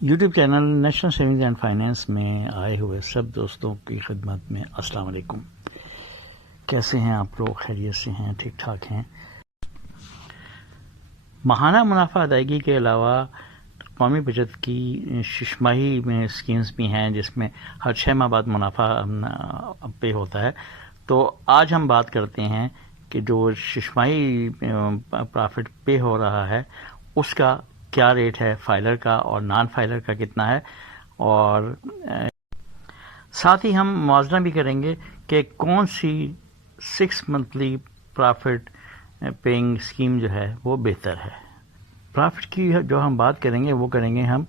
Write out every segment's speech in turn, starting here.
YouTube channel national savings and finance میں آئے ہوئے سب دوستوں کی خدمت میں السلام علیکم. کیسے ہیں آپ لوگ؟ خیریت سے ہیں؟ ٹھیک ٹھاک ہیں؟ ماہانہ منافع ادائیگی کے علاوہ قومی بچت کی ششماہی میں اسکیمز بھی ہیں جس میں ہر 6 ماہ بعد منافع پے ہوتا ہے. تو آج ہم بات کرتے ہیں کہ جو ششماہی پرافٹ پے ہو رہا ہے اس کا کیا ریٹ ہے، فائلر کا اور نان فائلر کا کتنا ہے، اور ساتھ ہی ہم موازنہ بھی کریں گے کہ کون سی 6 منتھلی پرافٹ پیئنگ اسکیم جو ہے وہ بہتر ہے. پرافٹ کی جو ہم بات کریں گے وہ کریں گے ہم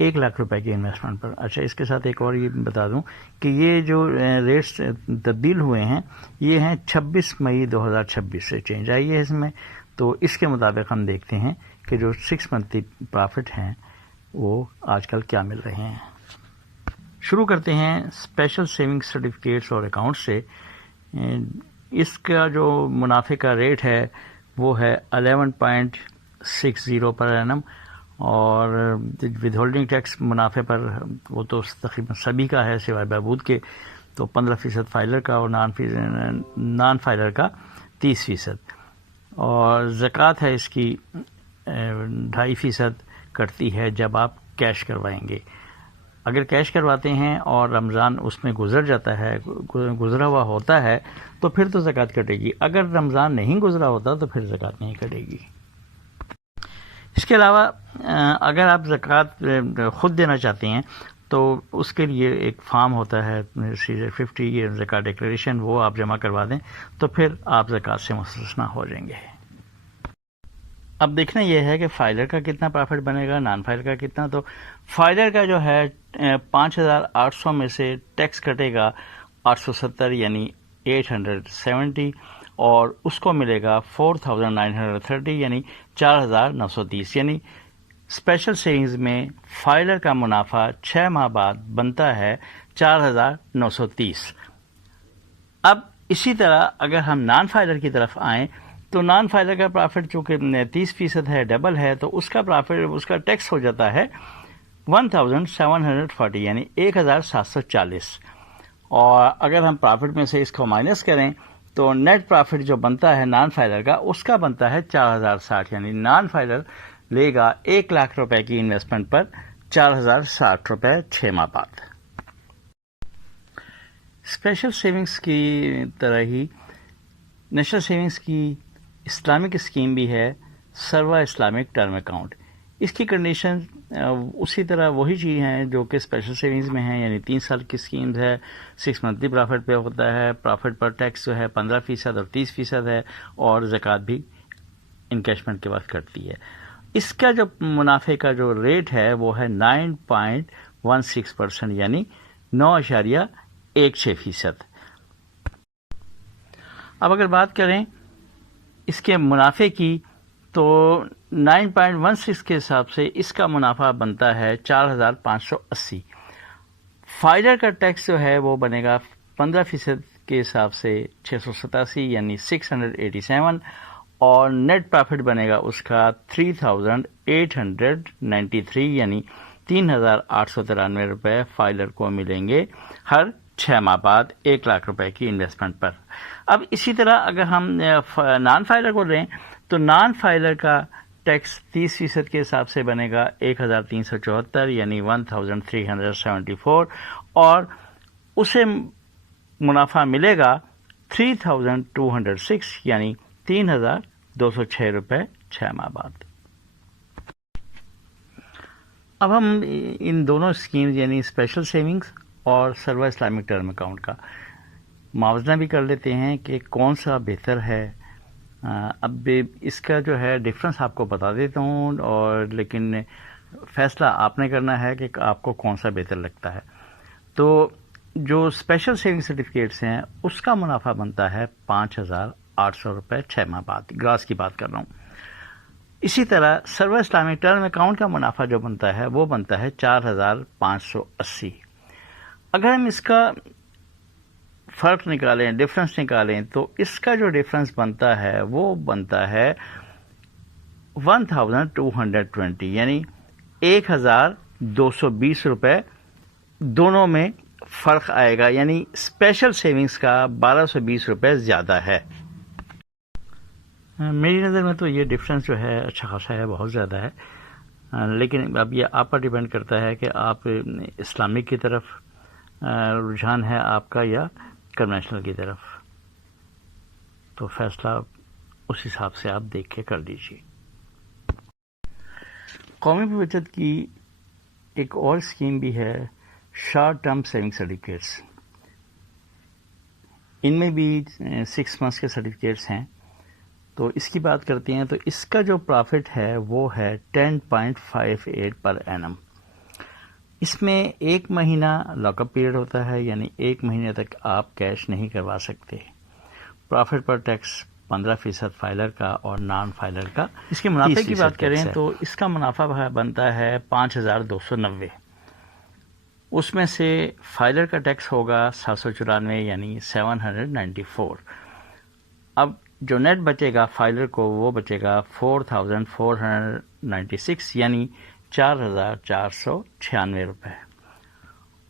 1 لاکھ روپے کی انویسٹمنٹ پر. اچھا، اس کے ساتھ ایک اور یہ بتا دوں کہ یہ جو ریٹس تبدیل ہوئے ہیں یہ ہیں 26 مئی 2026 سے چینج آئی ہے اس میں. تو اس کے مطابق ہم دیکھتے ہیں کہ جو 6 منتھلی پرافٹ ہیں وہ آج کل کیا مل رہے ہیں. شروع کرتے ہیں اسپیشل سیونگ سرٹیفکیٹس اور اکاؤنٹ سے. اس کا جو منافع کا ریٹ ہے وہ ہے 11.60 پر اینم، اور ود ہولڈنگ ٹیکس منافع پر وہ تو تقریباً سبھی کا ہے سوائے بہبود کے، تو 15% فائلر کا اور نان فائلر کا 30%، اور زکوٰۃ ہے اس کی 2.5% کٹتی ہے جب آپ کیش کروائیں گے. اگر کیش کرواتے ہیں اور رمضان اس میں گزر جاتا ہے، گزرا ہوا ہوتا ہے، تو پھر تو زکوٰۃ کٹے گی. اگر رمضان نہیں گزرا ہوتا تو پھر زکوٰۃ نہیں کٹے گی. اس کے علاوہ اگر آپ زکوٰۃ خود دینا چاہتے ہیں تو اس کے لیے ایک فارم ہوتا ہے C50 زکوٰۃ ڈکلیریشن، وہ آپ جمع کروا دیں تو پھر آپ زکوٰۃ سے مستثنیٰ ہو جائیں گے. اب دیکھنا یہ ہے کہ فائلر کا کتنا پرافٹ بنے گا، نان فائلر کا کتنا. تو فائلر کا جو ہے 5,800 میں سے ٹیکس کٹے گا 870 یعنی 870، اور اس کو ملے گا 4,930 یعنی 4,930. یعنی اسپیشل سیونگز میں فائلر کا منافع 6 ماہ بعد بنتا ہے 4,930. اب اسی طرح اگر ہم نان فائلر کی طرف آئیں تو نان فائلر کا پرافٹ چونکہ 30% ہے، ڈبل ہے، تو اس کا پرافٹ، اس کا ٹیکس ہو جاتا ہے 1,740 یعنی 1,740. اور اگر ہم پرافٹ میں سے اس کو مائنس کریں تو نیٹ پرافٹ جو بنتا ہے نان فائلر کا اس کا بنتا ہے 4,060. یعنی نان فائلر لے گا 1 لاکھ روپے کی انویسٹمنٹ پر 4,060 روپے 6 ماہ بعد. اسپیشل سیونگز کی طرح ہی نیشنل سیونگز کی اسلامک اسکیم بھی ہے، سروا اسلامک ٹرم اکاؤنٹ. اس کی کنڈیشن اسی طرح وہی چیز ہیں جو کہ اسپیشل سیونگز میں ہیں، یعنی 3 سال کی اسکیمز ہے، 6 منتھلی پرافٹ پہ ہوتا ہے، پرافٹ پر ٹیکس جو ہے 15% اور 30% ہے، اور زکوٰۃ بھی انکیشمنٹ کے بعد کٹتی ہے. اس کا جو منافع کا جو ریٹ ہے وہ ہے 9.16% یعنی 9.16%. اب اگر بات کریں اس کے منافع کی تو 9.16 کے حساب سے اس کا منافع بنتا ہے 4,580. فائلر کا ٹیکس جو ہے وہ بنے گا 15% کے حساب سے 687 یعنی 687، اور نیٹ پرافٹ بنے گا اس کا 3,893 یعنی 3,893 روپے فائلر کو ملیں گے ہر 6 ماہ بعد 1 لاکھ روپے کی انویسٹمنٹ پر. اب اسی طرح اگر ہم نان فائلر کو لیں تو نان فائلر کا ٹیکس 30% کے حساب سے بنے گا 1,374 یعنی 1,374، اور اسے منافع ملے گا 3,206 یعنی 3,206 روپے 6 ماہ بعد. اب ہم ان دونوں اسکیمز یعنی اسپیشل سیونگز اور سروا اسلامک ٹرم اکاؤنٹ کا موازنہ بھی کر لیتے ہیں کہ کون سا بہتر ہے. اب اس کا جو ہے ڈفرنس آپ کو بتا دیتا ہوں، اور لیکن فیصلہ آپ نے کرنا ہے کہ آپ کو کون سا بہتر لگتا ہے. تو جو اسپیشل سیونگ سرٹیفکیٹس ہیں اس کا منافع بنتا ہے 5,800 روپے 6 ماہ بعد، گراس کی بات کر رہا ہوں. اسی طرح سروا اسلامک ٹرم اکاؤنٹ کا منافع جو بنتا ہے وہ بنتا ہے 4,580. اگر ہم اس کا فرق نکالیں، ڈفرنس نکالیں، تو اس کا جو ڈفرنس بنتا ہے وہ بنتا ہے 1,220 یعنی 220 دونوں میں فرق آئے گا، یعنی اسپیشل سیونگز کا 1220 زیادہ ہے۔ میری نظر میں تو یہ ڈفرینس جو ہے اچھا خاصا ہے، بہت زیادہ ہے، لیکن اب یہ آپ پر ڈیپینڈ کرتا ہے کہ آپ اسلامک کی طرف رجحان ہے آپ کا یا کنونشنل کی طرف، تو فیصلہ اس حساب سے آپ دیکھ کے کر لیجیے۔ قومی بچت کی ایک اور اسکیم بھی ہے، شارٹ ٹرم سیونگ سرٹیفکیٹس، ان میں بھی 6 months کے سرٹیفکیٹس ہیں، تو اس کی بات کرتے ہیں تو اس کا جو پرافٹ ہے وہ ہے 10.58 پر اینم۔ اس میں 1 مہینہ لاک اپ پیریڈ ہوتا ہے، یعنی 1 مہینے تک آپ کیش نہیں کروا سکتے۔ پرافٹ پر ٹیکس 15% فائلر کا اور نان فائلر کا۔ اس کے منافع کی بات کریں تو اس کا منافع بنتا ہے 5290، اس میں سے فائلر کا ٹیکس ہوگا 794 یعنی 794۔ اب جو نیٹ بچے گا فائلر کو وہ بچے گا 4496 یعنی 4496 روپے۔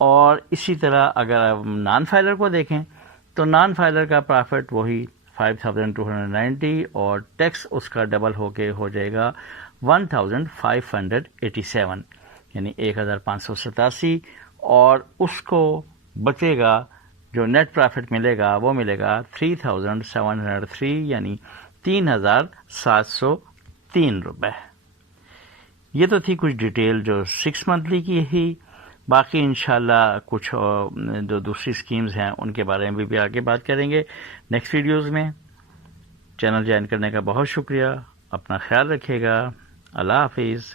اور اسی طرح اگر آپ نان فائلر کو دیکھیں تو نان فائلر کا پرافٹ وہی 5290 اور ٹیکس اس کا ڈبل ہو کے ہو جائے گا 1587 یعنی 1587، اور اس کو بچے گا جو نیٹ پرافٹ ملے گا وہ ملے گا 3703 یعنی 3703 روپے۔ یہ تو تھی کچھ ڈیٹیل جو 6 monthly کی ہی، باقی انشاءاللہ کچھ جو دوسری اسکیمز ہیں ان کے بارے میں بھی آگے بات کریں گے نیکسٹ ویڈیوز میں۔ چینل جوائن کرنے کا بہت شکریہ، اپنا خیال رکھیے گا، اللہ حافظ۔